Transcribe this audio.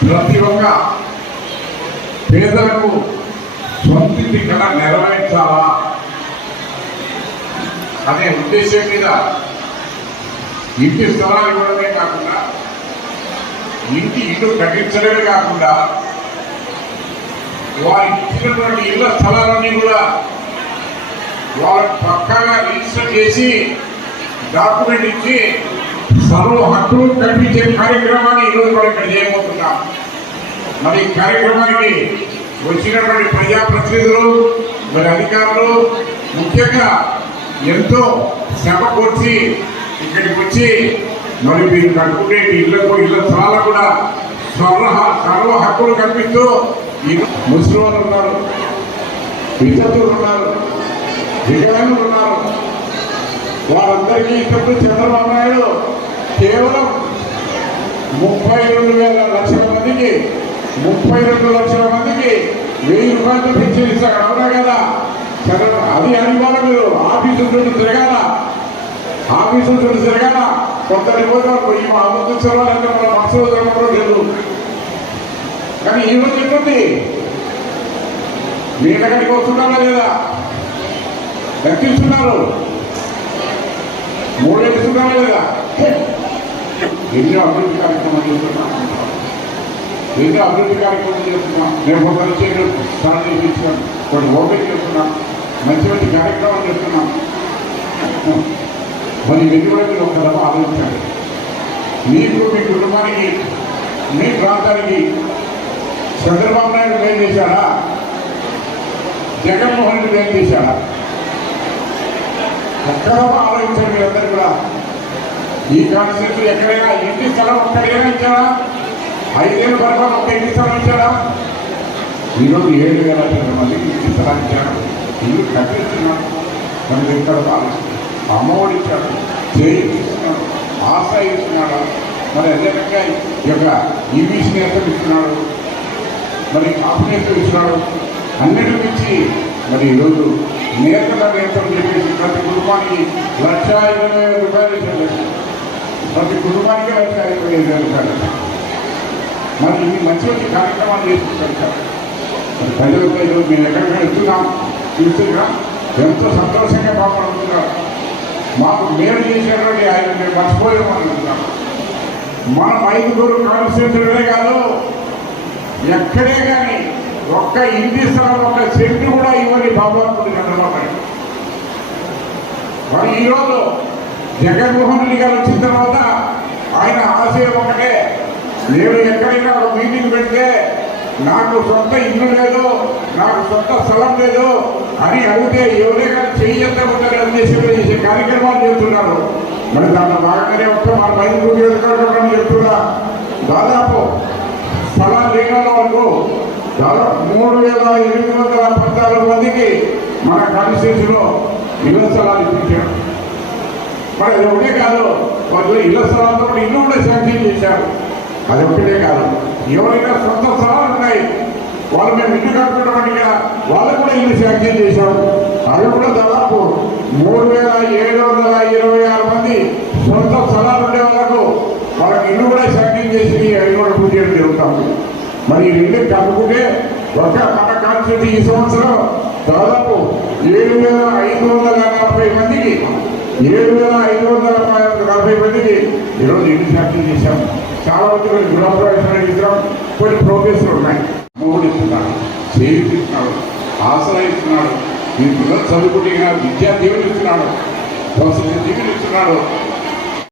ప్రభుత్వంగా పేదలకు సొంతింటి కళ నెరవేర్చాలా? అనే ఉద్దేశం మీద ఇంటి స్థలాలు ఇవ్వడమే కాకుండా ఇంటి ఇల్లు కట్టించడమే కాకుండా వారికి ఇచ్చినటువంటి ఇళ్ళ స్థలాలన్నీ కూడా వాళ్ళకి పక్కాగా రిజిస్టర్ చేసి డాక్యుమెంట్ ఇచ్చి సర్వ హక్కులు కల్పించే కార్యక్రమాన్ని ఈరోజు మనం ఇక్కడ చేయబోతున్నాం. మరి కార్యక్రమానికి వచ్చినటువంటి ప్రజాప్రతినిధులు మరి అధికారులు ముఖ్యంగా ఎంతో శ్రమ కూర్చి ఇక్కడికి వచ్చి మరి మీరు కట్టుకునే ఇళ్ళకు ఇళ్ళ స్థలాలకు కూడా సర్వ సర్వ హక్కులు కల్పిస్తూ ఈ ముస్లిం వాళ్ళు ఉన్నారు విద్యార్థులు ఉన్నారు వికలాంగులు ఉన్నారు. వారందరికీ ఇప్పుడు చంద్రబాబు నాయుడు. కేవలం ముప్పై రెండు వేల లక్షల మందికి ముప్పై రెండు లక్షల మందికి వెయ్యి రూపాయలు పెన్షన్ ఇస్తాడు. అవునా కదా? చంద్ర అది అనుమానం మీరు ఆఫీసు చుట్టూ తిరగాల. ఆఫీసు చుట్టూ తిరగాల. కొంత నిబంధనలు ఈ మా ముందు చదవాలంటే మన మనసులో జరగడం లేదు. కానీ ఈ రోజు ఎట్లుంది? మీ దగ్గరికి వస్తున్నారా లేదా? దక్కిస్తున్నారు మూడేస్తున్నారా లేదా? ఎన్నో అభివృద్ధి కార్యక్రమాలు చేస్తున్నాం ఎన్నో అభివృద్ధి కార్యక్రమాలు చేస్తున్నాం. మేము ఒక నుంచి స్థానం చేయించాం కొన్ని ఓపెన్ చేస్తున్నాం. మంచి మంచి కార్యక్రమాలు చేస్తున్నాం. మరి ఎన్ని వరకు ఒక దఫా ఆలోచించండి. మీకు మీ కుటుంబానికి మీ ప్రాంతానికి చంద్రబాబు నాయుడు ఏం చేశారా జగన్మోహన్ రెడ్డి ఏం చేశాడా? ఒక్కరో ఆలోచించండి మీరందరూ కూడా. ఈ కాన్స్టిట్యూషన్ ఎక్కడైనా ఇంటి స్థలం ఒక్కడైనా ఇచ్చారా ఐదేళ్ళు పరిపాలన ఒక ఎన్ని స్థలం ఈరోజు ఏడు వేల మంది మందికి ఇంటి స్థలాలు ఇచ్చారు ఇల్లు కట్టిస్తున్నాడు మనకి ఇక్కడ అమ్మఒడి ఇచ్చాడు చేయి ఇస్తున్నాడు. మరి అదే రకంగా ఈ యొక్క ఈవీసీ నేతలు ఇస్తున్నాడు మరి కాంపినేషన్ ఇస్తున్నాడు. అన్నిటి నుంచి మరి ఈరోజు నేతల నేతలు చెప్పేసి ప్రతి కుటుంబానికి లక్ష ఇరవై వేల రూపాయలు ఇచ్చాడు ప్రతి కుటుంబానికి లక్ష ఇరవై ఐదు వేల రూపాయలు. మరి ఇన్ని మంచి మంచి కార్యక్రమాలు చేసుకుంటారు సార్. మరి మేము ఎక్కడికైనా ఇస్తున్నాం చూస్తున్నా. ఎంతో సంతోషంగా పాల్గొంటున్నారు మాకు మేలు చేసినటువంటి ఆయన మేము మర్చిపోయామనుకుంటున్నాం మన ఐదుగురు కాన్స్టిట్యూషన్లే కాదు ఎక్కడే కానీ ఒక్క ఇంటి స్థలం ఒక్క చెట్టు కూడా ఇవ్వని బాబు చంద్రబాబు మరి ఈరోజు జగన్మోహన్ రెడ్డి గారు వచ్చిన తర్వాత ఆయన ఆశయం ఒకటే నేను ఎక్కడైనా ఒక మీటింగ్ పెడితే నాకు సొంత ఇల్లు లేదు నాకు సొంత స్థలం లేదు అని అడిగితే ఎవరైనా చెయ్యొద్దని ఉద్దేశంలో చేసే కార్యక్రమాలు చేస్తున్నారు. మరి దాంట్లో భాగంగానే వస్తే మన బయట నియోజకవర్గం చెప్తున్నా దాదాపు స్థలాలు లేని వరకు దాదాపు మూడు వేల ఎనిమిది వందల పద్నాలుగు మందికి మన కాన్స్టిట్యూన్సీలో ఇళ్ళ స్థలాలు ఇప్పించారు. మరి అది ఒకటే కాదు వాళ్ళు ఇళ్ళ స్థలాలతో కూడా ఇల్లు కూడా శాంక్షన్ చేశారు. అది ఒక్కటే కాదు. ఎవరైనా సొంత స్థలాలు ఉన్నాయి వాళ్ళు మేము ఇల్లు కట్టుకుంటామని కదా వాళ్ళు కూడా ఇల్లు శాంక్షన్ చేశాం. అది కూడా దాదాపు మూడు వేల ఏడు వందల ఇరవై ఆరు మంది సొంత స్థలాలు ఉండే వాళ్ళకు వాళ్ళకి ఇల్లు కూడా శాంక్షన్ చేసి అవి కూడా పూజ చేయడం మరి ఇల్లు కట్టుకుంటే ఒక మన కాన్స్టిట్యూట్ ఈ సంవత్సరం దాదాపు ఏడు వేల ఐదు వందల నలభై మందికి ఏడు వేల ఐదు వందల నలభై మందికి ఈరోజు ఇల్లు శాంక్షన్ చేశాం చాలా వరకు కొన్ని గృహప్రవేశాలు ఇస్తున్నాం కొన్ని ప్రోగ్రెస్లు ఉన్నాయి. మూడు ఇస్తున్నాడు చేయుడు ఇస్తున్నాడు. ఆసరా ఇస్తున్నాడు. మీ పిల్లలు చదువుకుంటే విద్యా దీవులు ఇస్తున్నాడు. వసతి దీవులు ఇస్తున్నాడు.